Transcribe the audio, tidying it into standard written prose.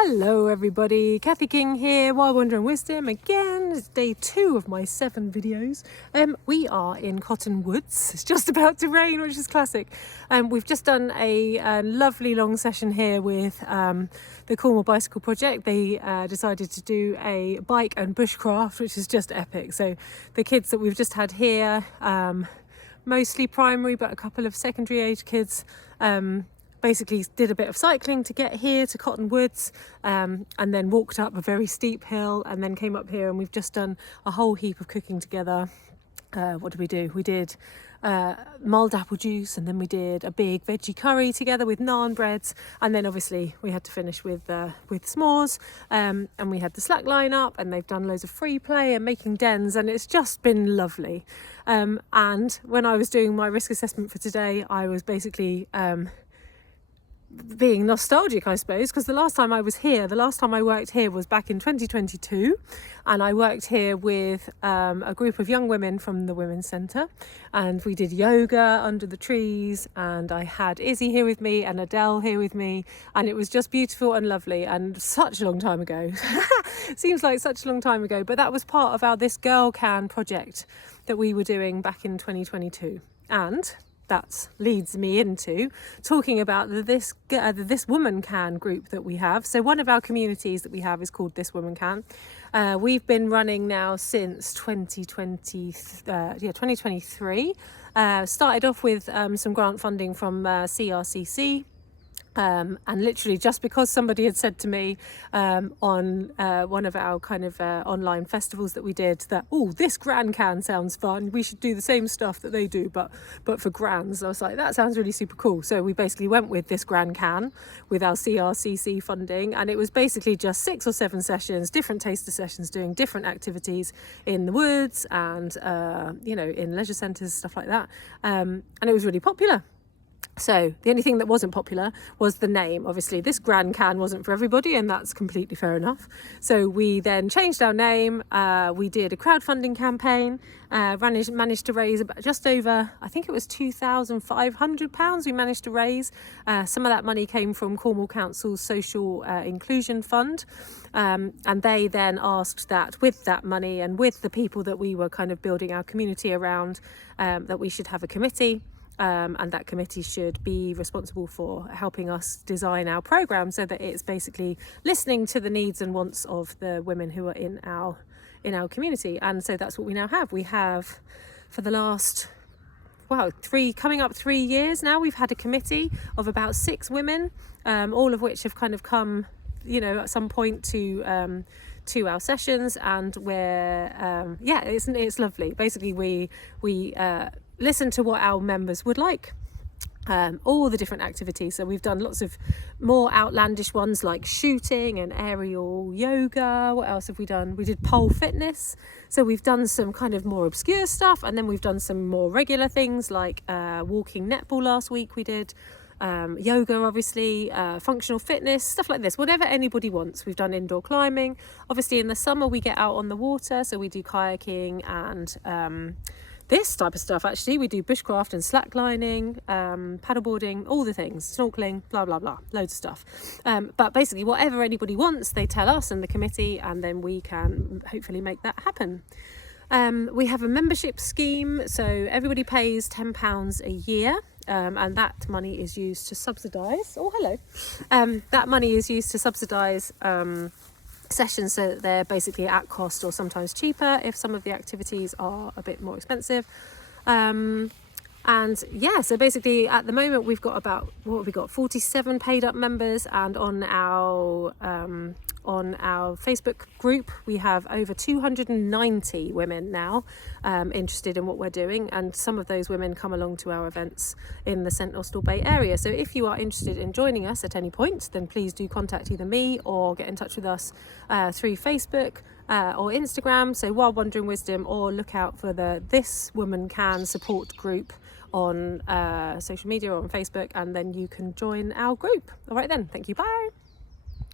Hello everybody, Kathy King here, Wild Wonder and Wisdom again. It's day 2 of my 7 videos. We are in Cotton Woods. It's just about to rain, which is classic. We've just done a lovely long session here with the Cornwall Bicycle Project. They decided to do a bike and bushcraft, which is just epic. So the kids that we've just had here, mostly primary, but a couple of secondary age kids, basically did a bit of cycling to get here to Cotton Woods, and then walked up a very steep hill and then came up here, and we've just done a whole heap of cooking together. What did we do? We did mulled apple juice, and then we did a big veggie curry together with naan breads, and then obviously we had to finish with s'mores, and we had the slack line up, and they've done loads of free play and making dens, and it's just been lovely. And when I was doing my risk assessment for today, I was basically being nostalgic, I suppose, because the last time I worked here was back in 2022, and I worked here with a group of young women from the Women's Centre, and we did yoga under the trees, and I had Izzy here with me and Adele here with me, and it was just beautiful and lovely, and such a long time ago. Seems like such a long time ago, but that was part of our This Girl Can project that we were doing back in 2022. And that leads me into talking about the This Woman Can group that we have. So one of our communities that we have is called This Woman Can. We've been running now since 2023. Started off with some grant funding from CRCC. And literally just because somebody had said to me on one of our kind of online festivals that we did that, oh, this Gran Can sounds fun, we should do the same stuff that they do but for grans. I was like, that sounds really super cool. So we basically went with this Gran Can with our CRCC funding, and it was basically just 6 or 7 sessions, different taster sessions, doing different activities in the woods and in leisure centres, stuff like that, and it was really popular. So the only thing that wasn't popular was the name. Obviously this Gran Can wasn't for everybody, and that's completely fair enough. So we then changed our name. We did a crowdfunding campaign, managed to raise about just over, I think it was £2,500 we managed to raise. Some of that money came from Cornwall Council's Social Inclusion Fund, and they then asked that with that money and with the people that we were kind of building our community around, that we should have a committee. And that committee should be responsible for helping us design our programme so that it's basically listening to the needs and wants of the women who are in our community. And so that's what we now have. We have, for the last coming up 3 years now, we've had a committee of about 6 women, all of which have kind of come, at some point to our sessions, and it's lovely. Basically we listen to what our members would like, all the different activities. So we've done lots of more outlandish ones like shooting and aerial yoga. What else have we done? We did pole fitness. So we've done some kind of more obscure stuff, and then we've done some more regular things like walking netball last week we did. Yoga, obviously, functional fitness, stuff like this, whatever anybody wants. We've done indoor climbing. Obviously in the summer we get out on the water, so we do kayaking and this type of stuff. Actually, we do bushcraft and slacklining, paddleboarding, all the things, snorkeling, blah blah blah, loads of stuff. But basically whatever anybody wants, they tell us and the committee, and then we can hopefully make that happen. We have a membership scheme, so everybody pays £10 a year, and that money is used to subsidise. That money is used to subsidise sessions, so that they're basically at cost or sometimes cheaper if some of the activities are a bit more expensive. So basically at the moment we've got about 47 paid up members, and on our Facebook group we have over 290 women now interested in what we're doing, and some of those women come along to our events in the St Austell Bay area. So if you are interested in joining us at any point, then please do contact either me or get in touch with us through Facebook or Instagram, so Wild Wandering Wisdom, or look out for the This Woman Can support group on social media or on Facebook, and then you can join our group. All right then, thank you, bye.